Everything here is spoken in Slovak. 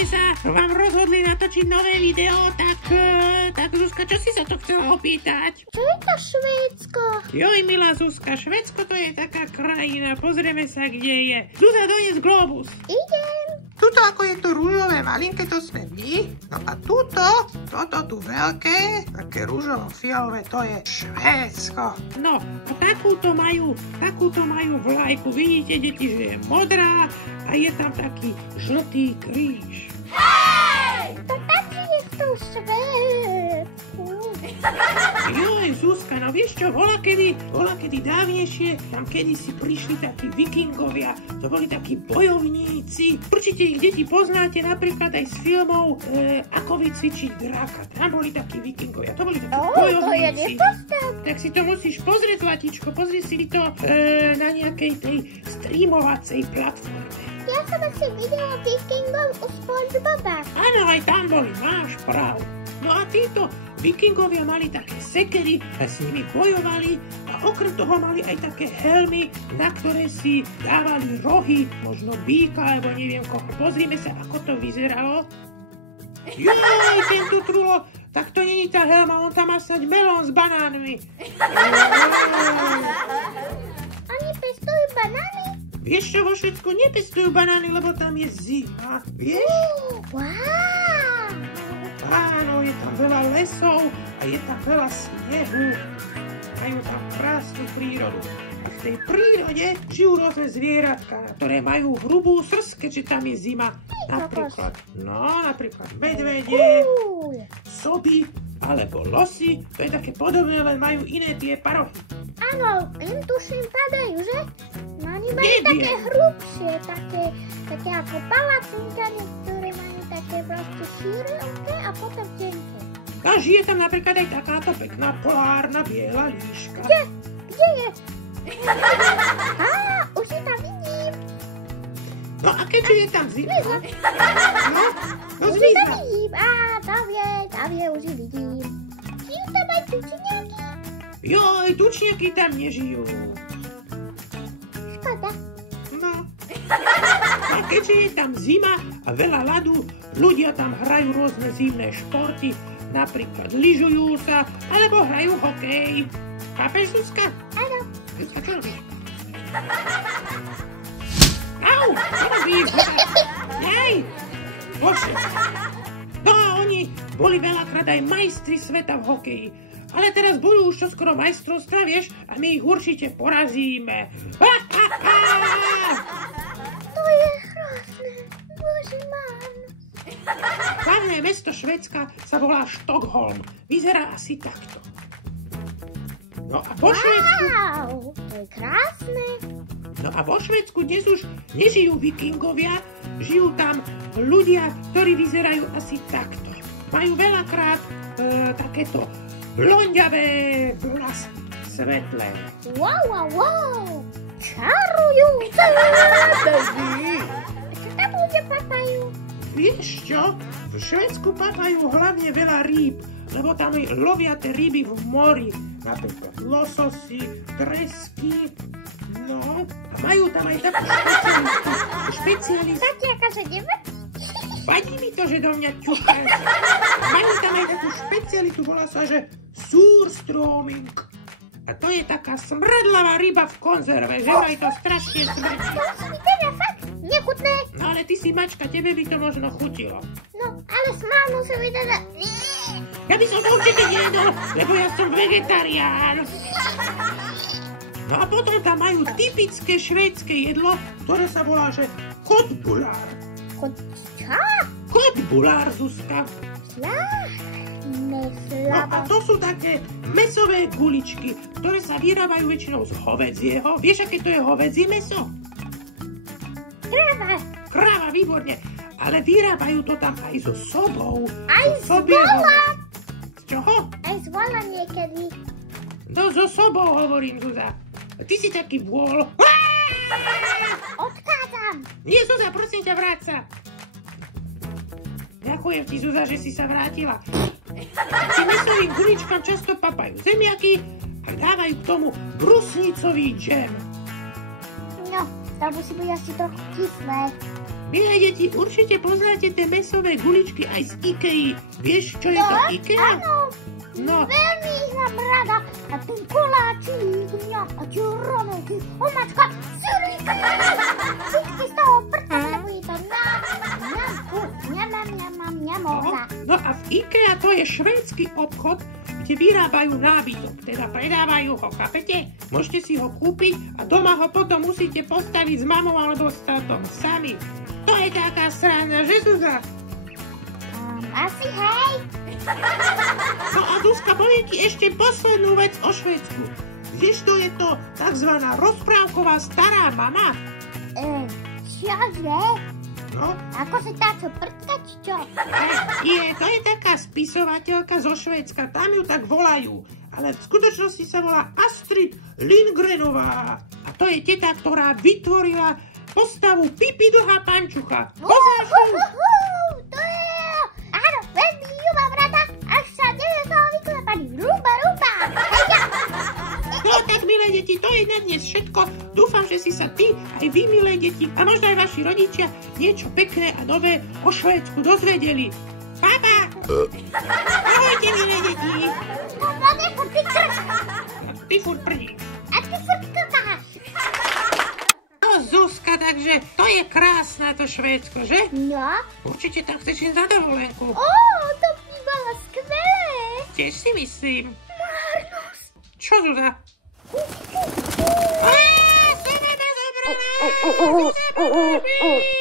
sme sa vám rozhodli natočiť nové video, tak Zuzka, čo si sa to chcela opýtať? Čo je to Švédsko? Joj, milá Zuzka, Švédsko to je taká krajina, pozrieme sa, kde je. Zuzka, dones globus. Idem. Tuto ako je to rúžové malinké, to sme my. No a toto tu veľké, také rúžovo-fialové, to je Švédsko. No, a takúto majú vlajku. Vidíte, deti, že je modrá a je tam taký žltý kríž. Hej! To taký je v tom Švédsku. Joj, Zuzka, no vieš čo, volakedy dávnejšie, tam kedysi prišli takí vikingovia, to boli takí bojovníci. Určite ich, deti, poznáte napríklad aj z filmov Ako vycvičiť draka. Tam boli takí vikingovia, to boli takí bojovníci. To je nepostav. Tak si to musíš pozrieť, Zlatičko, pozri si to na nejakej tej streamovacej platforme. Ja som asi videla vikingov u SpongeBoba. Áno, aj tam boli, máš pravdu. No a títo vikingovia mali také sekery a s nimi bojovali a okrem toho mali aj také helmy, na ktoré si dávali rohy, možno býka alebo neviem koho. Pozrime sa, ako to vyzeralo. Joj, ten tu trulo, tak to není tá helma, on tam má sať melón s banánmi. Oni pestujú banány? Vieš čo, vo Švédsku nepestujú banány, lebo tam je zima, vieš? Wow! Áno, je tam veľa lesov a je tam veľa snehu. Majú tam krásnu prírodu. A v tej prírode žijú rôzne zvieratka, ktoré majú hrubú srst, keďže tam je zima. Napríklad medvede, soby alebo losy. To je také podobné, len majú iné tie parohy. Áno, im tuším padajú, že? No oni majú také hrubšie, také ako palacinka, niektoré majú také proste široké a potom tenké. A žije tam napríklad aj takáto pekná polárna biela líška. Kde je? Už si tam vidím. No a keďže je tam zima? Už si tam vidím. Tam je, už si vidím. Žijú tam aj tučniaky? Joj, tučniaky tam nežijú. Škoda. No. A keďže je tam zima a veľa ľadu, ľudia tam hrajú rôzne zimné športy, napríklad lyžujú sa, alebo hrajú hokej. Chápeš, Zuzka? Áno. Zuzka, čo robíš? Au, čo robíš? Jej, bože. No a oni boli veľakrát aj majstri sveta v hokeji. Ale teraz budú už čoskoro majstrovstvá, vieš, a my ich určite porazíme. To je hrozné. Bože, mám. Hlavné mesto Švédska sa volá Štokholm. Vyzerá asi takto. No a vo Švédsku... Wow, to je krásne. No a vo Švédsku dnes už nežijú vikingovia, žijú tam ľudia, ktorí vyzerajú asi takto. Majú veľakrát takéto blondiavé vlasy, svetlé. Wow. Čarujúce. Čo tam ľudia papajú? Vieš čo? V Švédsku papajú hlavne veľa rýb, lebo tam lovia tie ryby v mori. Napríklad lososy, tresky. No, a majú tam aj takú špecialitu. Takiaka, že nevadí. Vadí mi to, že do mňa ťukáš. Majú tam aj takú špecialitu, volá sa, že surströmming. A to je taká smradlavá ryba v konzerve, že aj to strašne smrdí. To si mi teda fakt nechutné. No ale ty si mačka, tebe by to možno chutilo. No, ale s mámou sa mi teda... Ja by som to určite nejedol, lebo ja som vegetarián. No a potom tam majú typické švédske jedlo, ktoré sa volá, že köttbullar. Čo? Köttbullar, Zuzka. No a to sú také mäsové guličky, ktoré sa vyrábajú väčšinou z hovedzieho. Vieš, aké to je hovedzie mäso? Kráva, výborne. Ale vyrábajú to tam aj so sobou. Aj z vola. Z čoho? Aj z vola niekedy. No so sobou hovorím, Zuza. Ty si taký vôl. Odchádzam. Nie, Zuza, prosím ťa, vráť sa. Ďakujem ti, Zuza, že si sa vrátila. Tým mäsovým guličkám často papajú zemiaky a dávajú k tomu brusnicový džem. No, to musí byť asi trochu kyslé. Milé deti, určite poznáte tie mäsové guličky aj z Ikei. Vieš, čo je to Ikea? Áno, No, veľmi ich mám rada. A ten koláčik, a tie ronovky, omačka, syrika. Vždycky z toho prca, lebo je to ňamová. no a v Ikea to je švédsky obchod, kde vyrábajú nábytok, teda predávajú ho, chápete? Môžete si ho kúpiť a doma ho potom musíte postaviť s mamou alebo s tátom sami. To je taká sranda, že Zuzá? Asi hej. No a Zuzka, poviem ti ešte poslednú vec o Švédsku. Vieš, to je to takzvaná rozprávková stará mama? Čože? No, Ako sa tá, čo prtka, či čo? to je taká spisovateľka zo Švédska, tam ju tak volajú. Ale v skutočnosti sa volá Astrid Lindgrenová. A to je teta, ktorá vytvorila postavu Pipi dlhá pančucha. Poznáš ju? To je... Áno, veľmi ju mám rada, až sa nevie toho vyklepať. Ruba. No tak, milé deti, to je na dnes všetko. Dúfam, že si sa ty, aj vy, milé deti, a možno aj vaši rodičia niečo pekné a nové o Švédsku dozvedeli. Papa! Ahojte, milé deti! Ty furt prdíš. A ty furt klkáš. No, Zuzka, takže to je krásne to Švédsko, že? No? Určite tam chceš ísť na dovolenku. To by bolo skvelé. Tiež si myslím. Marnosť. Čo, Zuzá? Sama ma zobrala! Zuzá,